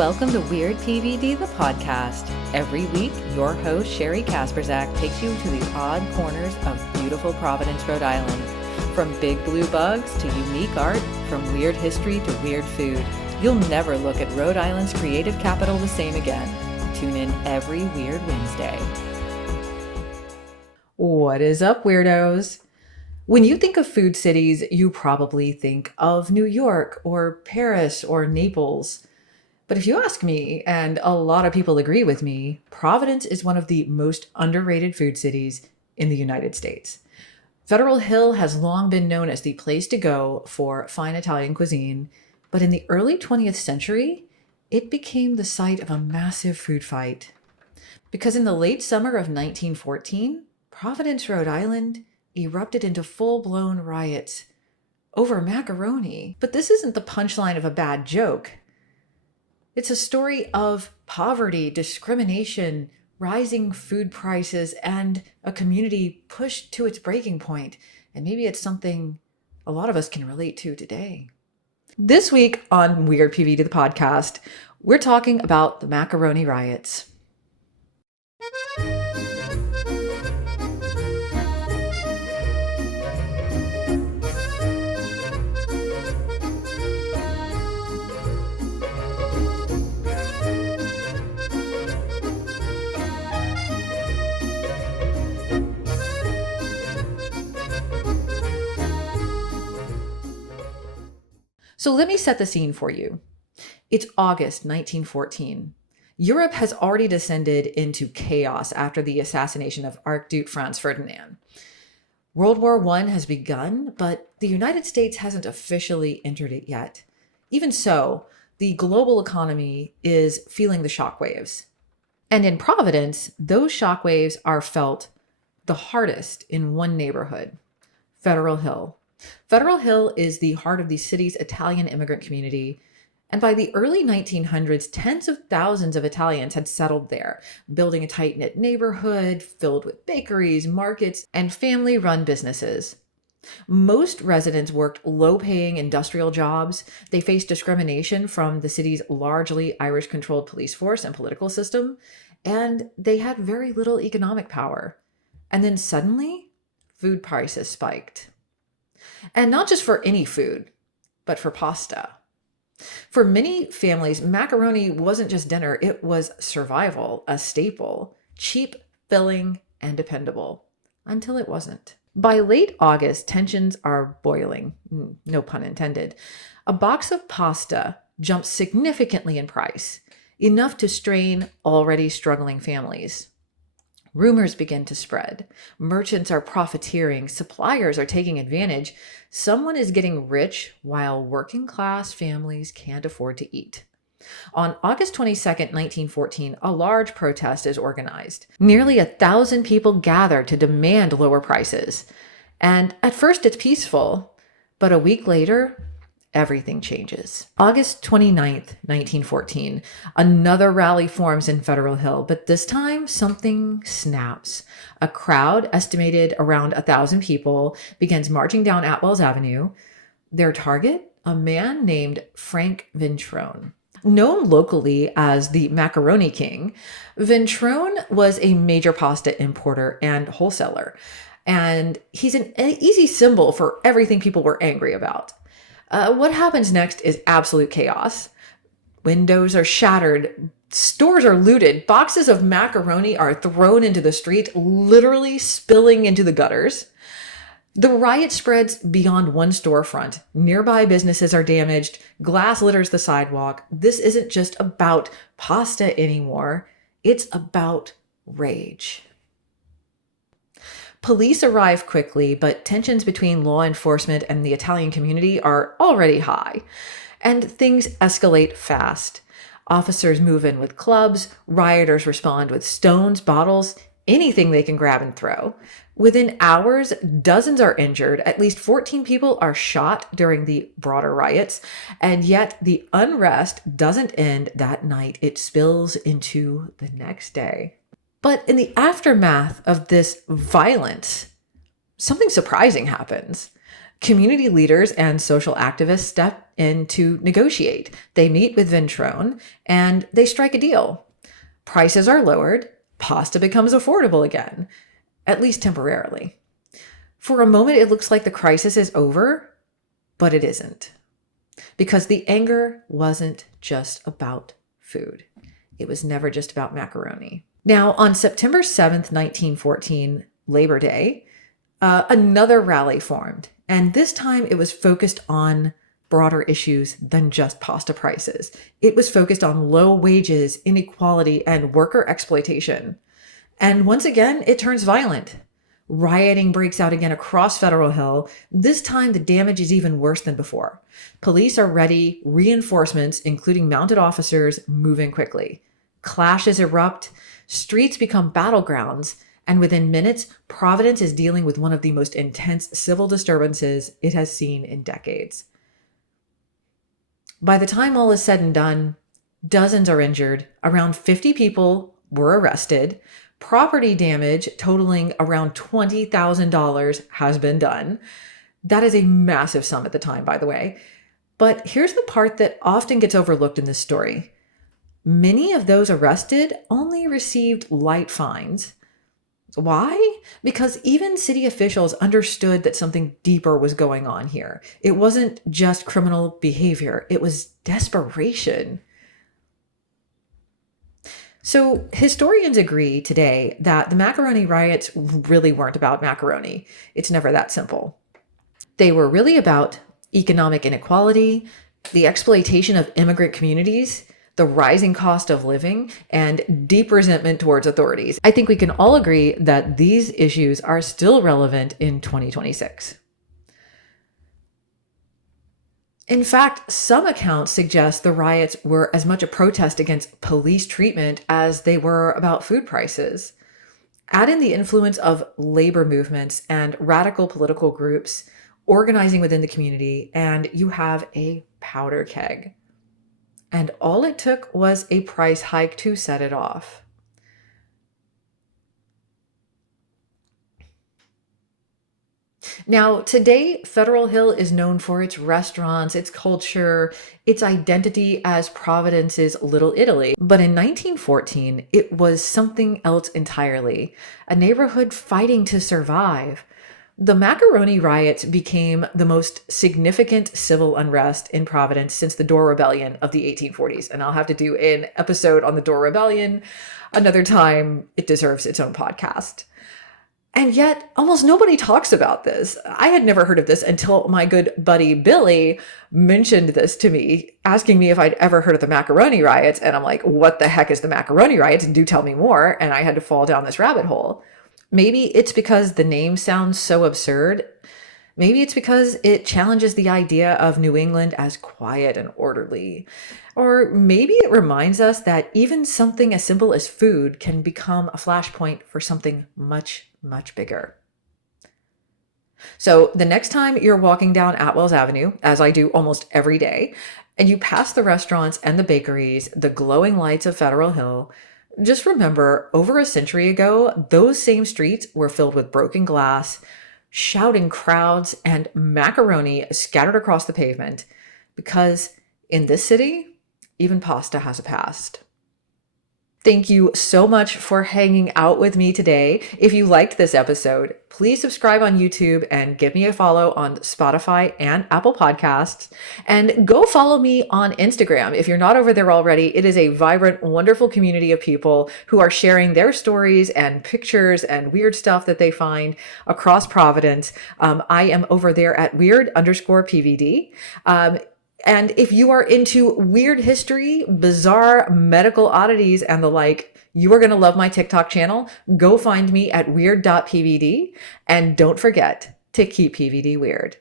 Welcome to Weird PVD, the podcast. Every week, your host, Sherry Kasperzak, takes you to the odd corners of beautiful Providence, Rhode Island. From big blue bugs to unique art, from weird history to weird food, you'll never look at Rhode Island's creative capital the same again. Tune in every Weird Wednesday. What is up, weirdos? When you think of food cities, you probably think of New York or Paris or Naples. But if you ask me, and a lot of people agree with me, Providence is one of the most underrated food cities in the United States. Federal Hill has long been known as the place to go for fine Italian cuisine, but in the early 20th century, it became the site of a massive food fight. Because in the late summer of 1914, Providence, Rhode Island erupted into full-blown riots over macaroni. But this isn't the punchline of a bad joke. It's a story of poverty, discrimination, rising food prices, and a community pushed to its breaking point. And maybe it's something a lot of us can relate to today. This week on Weird PVD, the podcast, we're talking about the Macaroni Riots. So let me set the scene for you. It's August 1914. Europe has already descended into chaos after the assassination of Archduke Franz Ferdinand. World War I has begun, but the United States hasn't officially entered it yet. Even so, the global economy is feeling the shockwaves. And in Providence, those shockwaves are felt the hardest in one neighborhood, Federal Hill. Federal Hill is the heart of the city's Italian immigrant community, and by the early 1900s, tens of thousands of Italians had settled there, building a tight-knit neighborhood filled with bakeries, markets, and family-run businesses. Most residents worked low-paying industrial jobs. They faced discrimination from the city's largely Irish-controlled police force and political system, and they had very little economic power. And then suddenly, food prices spiked. And not just for any food, but for pasta. For many families, macaroni wasn't just dinner, it was survival, a staple, cheap, filling, and dependable. Until it wasn't. By late August, tensions are boiling, no pun intended. A box of pasta jumps significantly in price, enough to strain already struggling families. Rumors begin to spread. Merchants are profiteering. Suppliers are taking advantage. Someone is getting rich while working class families can't afford to eat. On August 22nd, 1914, a large protest is organized. Nearly 1,000 people gather to demand lower prices. And at first it's peaceful, but a week later, everything changes. August 29th, 1914, another rally forms in Federal Hill, but this time something snaps. A crowd, estimated around 1,000 people, begins marching down Atwells Avenue. Their target, a man named Frank Ventrone. Known locally as the Macaroni King, Ventrone was a major pasta importer and wholesaler, and he's an easy symbol for everything people were angry about. What happens next is absolute chaos. Windows are shattered, stores are looted, boxes of macaroni are thrown into the street, literally spilling into the gutters. The riot spreads beyond one storefront. Nearby businesses are damaged, glass litters the sidewalk. This isn't just about pasta anymore, it's about rage. Police arrive quickly, but tensions between law enforcement and the Italian community are already high, and things escalate fast. Officers move in with clubs, rioters respond with stones, bottles, anything they can grab and throw. Within hours, dozens are injured, at least 14 people are shot during the broader riots, and yet the unrest doesn't end that night. It spills into the next day. But in the aftermath of this violence, something surprising happens. Community leaders and social activists step in to negotiate. They meet with Vintrone and they strike a deal. Prices are lowered, pasta becomes affordable again, at least temporarily. For a moment, it looks like the crisis is over, but it isn't. Because the anger wasn't just about food. It was never just about macaroni. Now, on September 7th, 1914, Labor Day, another rally formed. And this time it was focused on broader issues than just pasta prices. It was focused on low wages, inequality, and worker exploitation. And once again, it turns violent. Rioting breaks out again across Federal Hill. This time, the damage is even worse than before. Police are ready, reinforcements, including mounted officers, move in quickly. Clashes erupt, streets become battlegrounds, and within minutes, Providence is dealing with one of the most intense civil disturbances it has seen in decades. By the time all is said and done, dozens are injured, around 50 people were arrested, property damage totaling around $20,000 has been done. That is a massive sum at the time, by the way. But here's the part that often gets overlooked in this story. Many of those arrested only received light fines. Why? Because even city officials understood that something deeper was going on here. It wasn't just criminal behavior, it was desperation. So historians agree today that the Macaroni Riots really weren't about macaroni. It's never that simple. They were really about economic inequality, the exploitation of immigrant communities, the rising cost of living, and deep resentment towards authorities. I think we can all agree that these issues are still relevant in 2026. In fact, some accounts suggest the riots were as much a protest against police treatment as they were about food prices. Add in the influence of labor movements and radical political groups organizing within the community, and you have a powder keg. And all it took was a price hike to set it off. Now, today, Federal Hill is known for its restaurants, its culture, its identity as Providence's Little Italy. But in 1914, it was something else entirely, a neighborhood fighting to survive. The Macaroni Riots became the most significant civil unrest in Providence since the Dorr Rebellion of the 1840s. And I'll have to do an episode on the Dorr Rebellion another time. It deserves its own podcast. And yet, almost nobody talks about this. I had never heard of this until my good buddy Billy mentioned this to me, asking me if I'd ever heard of the Macaroni Riots. And I'm like, what the heck is the Macaroni Riots? And do tell me more. And I had to fall down this rabbit hole. Maybe it's because the name sounds so absurd. Maybe it's because it challenges the idea of New England as quiet and orderly. Or maybe it reminds us that even something as simple as food can become a flashpoint for something much, much bigger. So the next time you're walking down Atwells Avenue, as I do almost every day, and you pass the restaurants and the bakeries, the glowing lights of Federal Hill, just remember, over a century ago, those same streets were filled with broken glass, shouting crowds, and macaroni scattered across the pavement. Because in this city, even pasta has a past. Thank you so much for hanging out with me today. If you liked this episode, please subscribe on YouTube and give me a follow on Spotify and Apple Podcasts. And go follow me on Instagram. If you're not over there already, it is a vibrant, wonderful community of people who are sharing their stories and pictures and weird stuff that they find across Providence. I am over there at weird_PVD. And if you are into weird history, bizarre medical oddities, and the like, you are going to love my TikTok channel. Go find me at weird.pvd. And don't forget to keep PVD weird.